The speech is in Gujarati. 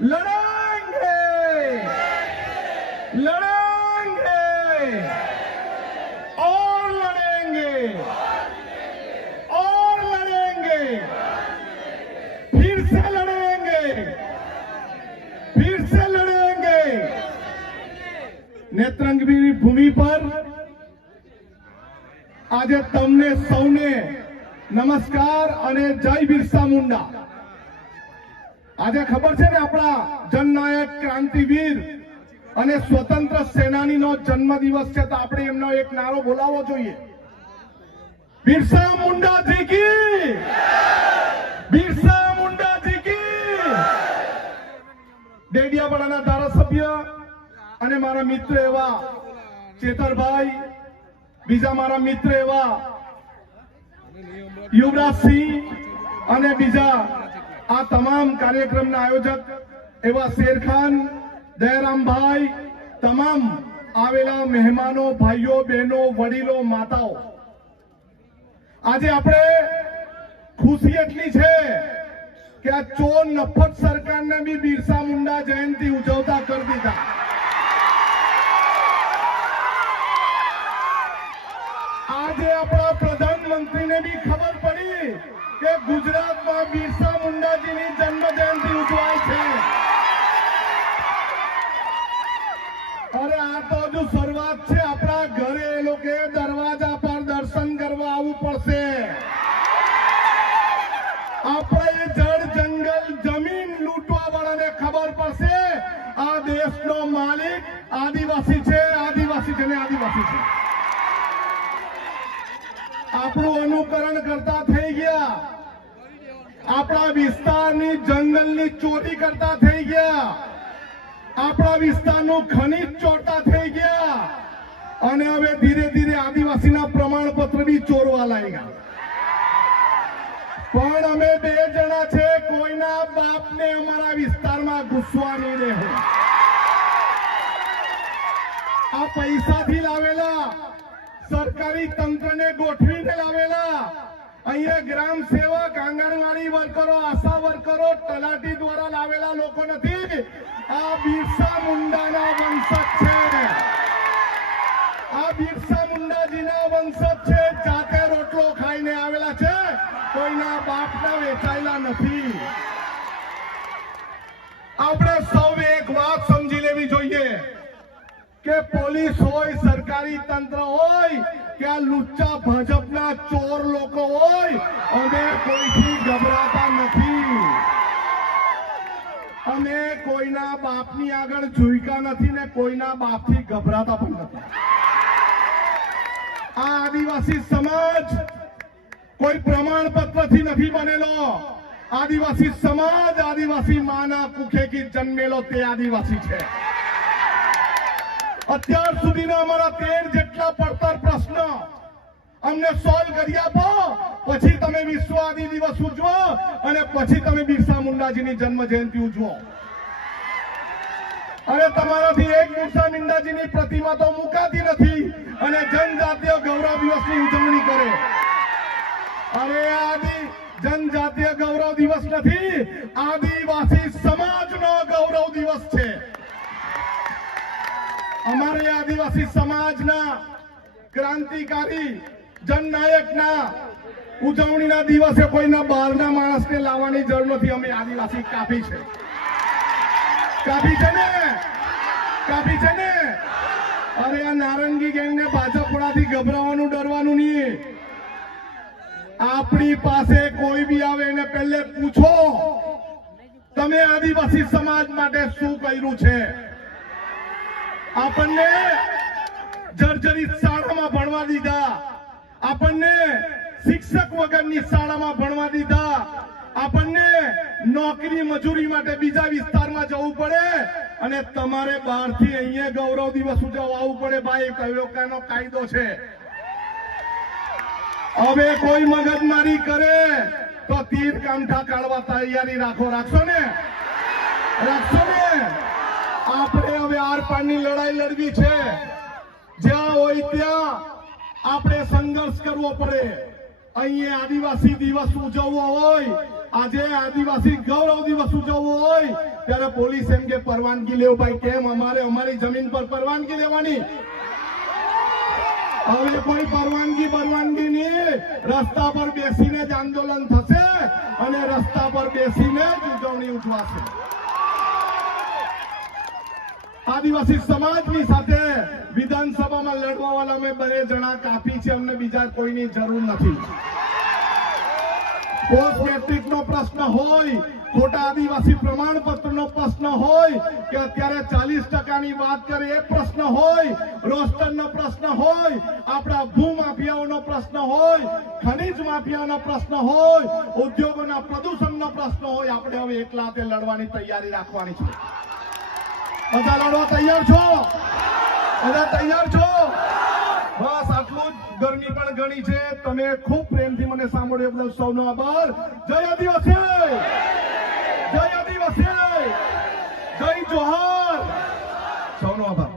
लड़ेंगे, लड़ेंगे और लड़ेंगे और लड़ेंगे, फिर से लड़ेंगे, फिर से लड़ेंगे। नेत्रंगी भूमि पर आज तमने सौने नमस्कार और जय बिरसा मुंडा। आज खबर है ने अपना जननायक क्रांतिवीर અને સ્વતંત્ર સેનાનીનો જન્મદિવસ છે તો આપણે એમનો એક નારો બોલાવવો જોઈએ। બિરસા મુંડાજી કી, બિરસા મુંડાજી કી। ડેડિયાપાડાના ધારાસભ્ય અને મારા મિત્ર એવા ચેતરભાઈ, બીજા મારા મિત્ર એવા યુવરાજસિંહ અને બીજા આ તમામ કાર્યક્રમના આયોજક એવા શેરખાન, दयाराम भाई, तमाम आवेला मेहमानों, भाईओ, बहनों, वडीलो, माताओं, आज आपणे खुशी एटली छे कि आ चोर नफट सरकार ने भी बिरसा मुंडा जयंती उजवता कर दीधा। आज अपना प्रधानमंत्री ने भी खबर पड़ी कि गुजरात में बिरसा मुंडा जी की जन्म जयंती उजवाय छे। अरे आ तो जो शुरुआत है, अपना घरे लोके दरवाजा पर दर्शन करवा आवू पड़शे। अपने जड़ जंगल जमीन लूटवा वाला ने खबर पड़शे आ देश नो मालिक आदिवासी छे, आदिवासी छे ने आदिवासी छे। आपणुं अनुकरण करता थई गया, अपना विस्तारनी जंगलनी चोरी करता थई गया, अपना विस्तारનું ખનીજ ચોરતા થઈ ગયા અને હવે ધીરે ધીરે આદિવાસીના પ્રમાણપત્ર બી ચોરવા લાગ્યા। પણ અમે બે જણા છે, કોઈના બાપને અમારા વિસ્તારમાં ઘૂસવા નહીં દેવું। આ પૈસાથી લાવેલા, સરકારી તંત્રને ગોઠવીને લાવેલા અહીંયા ગ્રામ સેવક, આંગણવાડી વર્કરો, આશા વર્કરો, તલાટી દ્વારા લાવેલા લોકો નથી। आ बिरसा मुंडा ना वंशज छे, आ बिरसा मुंडा जी ना वंशज छे। जाते रोटलो खाईने आवेला छे, कोईना बापना वेचायेला नथी। आपणे सौए एक वात समजी लेवी जोईए के पोलीस होय, सरकारी तंत्र होय के आ लुच्चा भाजपना चोर लोको होय, अमे कोईथी गभराता नथी। अमे कोईना बापनी आगळ झुयका नथी ने कोईना बापथी गभराता पण नथी। आ आदिवासी समाज कोई प्रमाणपत्रथी नथी बनेलो। आदिवासी समाज आदिवासी माना कुखे की जन्मेलो ते आदिवासी छे। અત્યાર સુધીના અમારા 13 જેટલા પડતર પ્રશ્ન અમને સોલ્વ કરી આપો, પછી તમે વિશ્વ આદિ દિવસ ઉજવો અને પછી તમે બિરસા મુંડાજીની જન્મ જયંતિ ઉજવો। અરે તમારાથી એક બિરસા મુંડાજીની પ્રતિમા તો મુકાતી નથી અને જનજાતીય ગૌરવ દિવસની ઉજવણી કરે। અરે આદિ જનજાતીય ગૌરવ દિવસ નથી, આદિવાસી સમાજનો ગૌરવ દિવસ છે। અમારે આદિવાસી સમાજના ક્રાંતિકારી जननायकना उजवણીના દિવસે કોઈના બહારના માણસને લાવવાની જરૂર નથી। અમે આદિવાસી કાફી છે, કાફી છે ને, કાફી છે ને। અરે આ નારંગી ગેંગને ભાજપવાળાથી ગભરાવાનું, ડરવાનું નહીં। આપણી પાસે કોઈ બી આવે એને પહેલે પૂછો તમે આદિવાસી સમાજ માટે શું કર્યું છે। આપણને જર્જરિત શાળામાં ભણવા દીધા, આપણને શિક્ષક વગરની શાળામાં ભણવા દીધા, આપણને નોકરી મજૂરી માટે બીજા વિસ્તારમાં જવું પડે અને તમારે બહારથી અહીંયા ગૌરવ દિવસ ઉજવવું પડે। ભાઈ કયો કાયદો છે? હવે કોઈ મગજમારી કરે તો તીર કામઠા કાઢવા તૈયારી રાખો। રાખશો ને? રાખશો ને? આપણે હવે આર પારની લડાઈ લડવી છે। જ્યાં હોય ત્યાં આપણે સંઘર્ષ કરવો પડે। અહીંયા આદિવાસી દિવસ ઉજવવો હોય, આજે આદિવાસી ગૌરવ દિવસ ઉજવવો હોય ત્યારે પોલીસ એમ કે પરવાનગી લેવો. ભાઈ કેમ અમારે અમારી જમીન પર પરવાનગી લેવાની? હવે કોઈ પરવાનગી નહીં, રસ્તા પર બેસીને જ આંદોલન થશે અને રસ્તા પર બેસીને જ ઉજવણી ઉજવાશે. આદિવાસી સમાજની સાથે વિધાનસભામાં લડવા વાળા મેં 2 જણા કાપી છે. અમને બીજા કોઈની જરૂર નથી. પોસ્ટ મેટ્રિક નો પ્રશ્ન હોય, ખોટા આદિવાસી પ્રમાણપત્રનો પ્રશ્ન હોય કે અત્યારે 40% ની વાત કરે એ પ્રશ્ન હોય, રોસ્ટરનો પ્રશ્ન હોય, આપણા ભૂમાફિયાઓનો પ્રશ્ન હોય, ખનીજ માફિયાનો પ્રશ્ન હોય, ઉદ્યોગોના પ્રદૂષણનો પ્રશ્ન હોય, આપણે હવે એકલા હાથે લડવાની તૈયારી રાખવાની છે. બધા લડવા તૈયાર છો? બધા તૈયાર છો? બસ આટલું જ. ગરમી પણ ઘણી છે. તમે ખૂબ પ્રેમથી મને સાંભળ્યો બદલ સૌનો આભાર. જય આદિવાસી, જય આદિવાસી, જય જોહાર. સૌનો આભાર.